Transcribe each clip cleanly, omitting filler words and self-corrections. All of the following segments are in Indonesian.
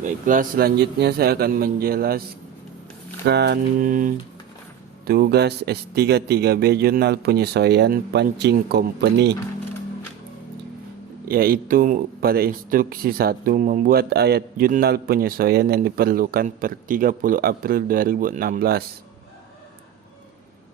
Baiklah, selanjutnya saya akan menjelaskan tugas S3 3B Jurnal Penyesuaian Pancing Company, yaitu pada instruksi 1 membuat ayat jurnal penyesuaian yang diperlukan per 30 April 2016.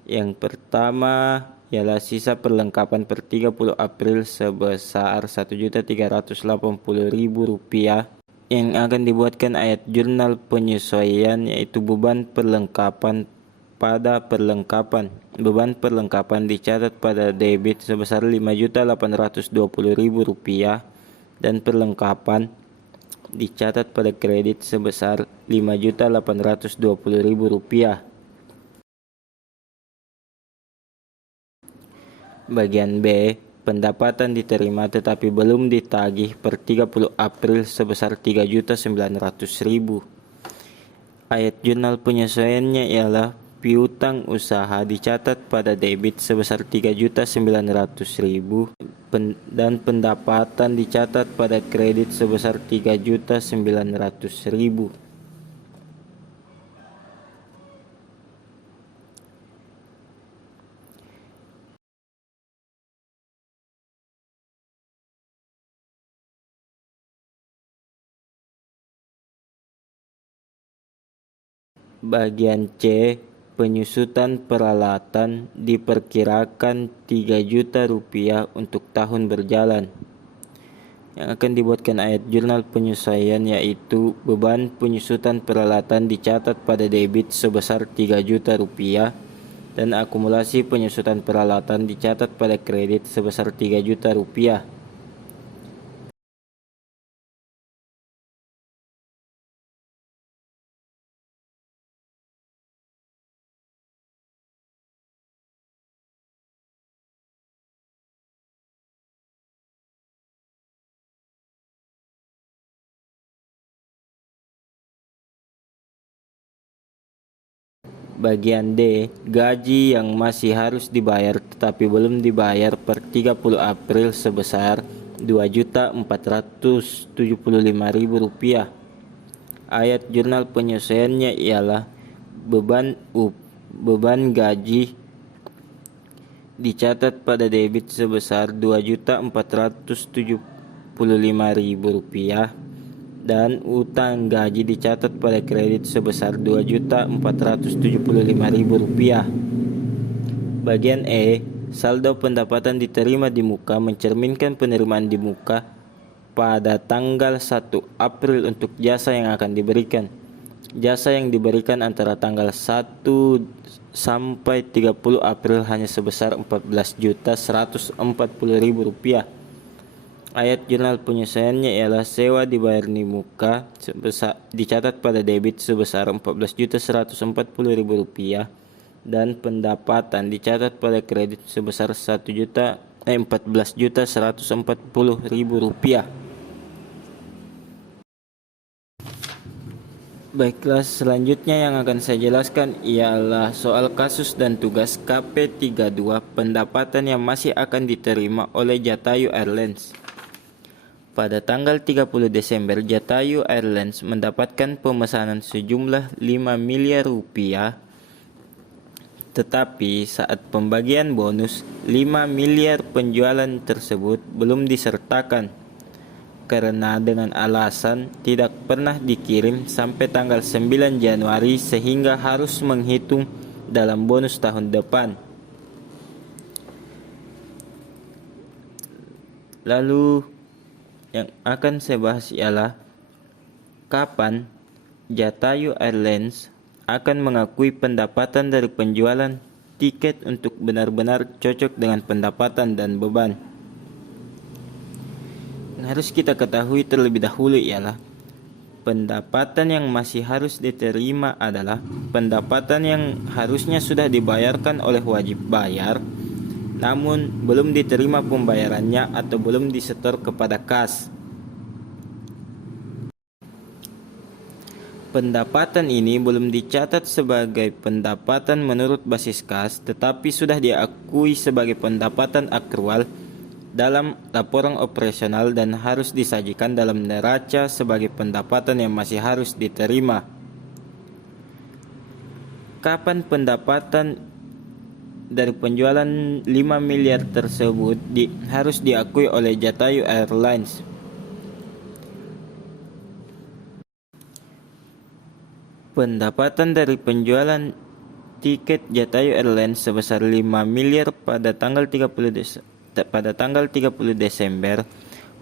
Yang pertama ialah sisa perlengkapan per 30 April sebesar Rp1.380.000 yang akan dibuatkan ayat jurnal penyesuaian, yaitu beban perlengkapan pada perlengkapan. Beban perlengkapan dicatat pada debit sebesar Rp5.820.000 dan perlengkapan dicatat pada kredit sebesar Rp5.820.000. Bagian B, pendapatan diterima tetapi belum ditagih per 30 April sebesar Rp3.900.000. Ayat jurnal penyesuaiannya ialah piutang usaha dicatat pada debit sebesar Rp3.900.000 dan pendapatan dicatat pada kredit sebesar Rp3.900.000. Bagian C, penyusutan peralatan diperkirakan Rp3 juta untuk tahun berjalan. Yang akan dibuatkan ayat jurnal penyesuaian yaitu beban penyusutan peralatan dicatat pada debit sebesar Rp3 juta dan akumulasi penyusutan peralatan dicatat pada kredit sebesar Rp3 juta. Bagian D, gaji yang masih harus dibayar tetapi belum dibayar per 30 April sebesar Rp2.475.000. Ayat jurnal penyesuaiannya ialah beban gaji dicatat pada debit sebesar Rp2.475.000 dan utang gaji dicatat pada kredit sebesar Rp2.475.000. Bagian E, saldo pendapatan diterima di muka mencerminkan penerimaan di muka pada tanggal 1 April untuk jasa yang akan diberikan. Jasa yang diberikan antara tanggal 1 sampai 30 April hanya sebesar Rp14.140.000. Ayat jurnal penyesuaiannya ialah sewa dibayar di muka dicatat pada debit sebesar Rp14.140.000 dan pendapatan dicatat pada kredit sebesar Rp14.140.000. Baiklah, selanjutnya yang akan saya jelaskan ialah soal kasus dan tugas KP32 pendapatan yang masih akan diterima oleh Jatayu Airlines. Pada tanggal 30 Desember, Jatayu Airlines mendapatkan pemesanan sejumlah Rp5 miliar, tetapi saat pembagian bonus, 5 miliar penjualan tersebut belum disertakan karena dengan alasan tidak pernah dikirim sampai tanggal 9 Januari sehingga harus menghitung dalam bonus tahun depan. Lalu yang akan saya bahas ialah kapan Jatayu Airlines akan mengakui pendapatan dari penjualan tiket untuk benar-benar cocok dengan pendapatan dan beban. Yang harus kita ketahui terlebih dahulu ialah pendapatan yang masih harus diterima adalah pendapatan yang harusnya sudah dibayarkan oleh wajib bayar namun belum diterima pembayarannya atau belum disetor kepada kas. Pendapatan ini belum dicatat sebagai pendapatan menurut basis kas, tetapi sudah diakui sebagai pendapatan akrual dalam laporan operasional dan harus disajikan dalam neraca sebagai pendapatan yang masih harus diterima. Kapan pendapatan dari penjualan 5 miliar tersebut harus diakui oleh Jatayu Airlines? Pendapatan dari penjualan tiket Jatayu Airlines sebesar 5 miliar pada tanggal 30 Desember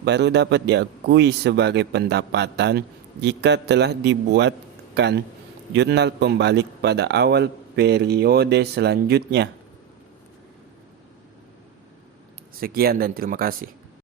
baru dapat diakui sebagai pendapatan jika telah dibuatkan jurnal pembalik pada awal periode selanjutnya. Sekian dan terima kasih.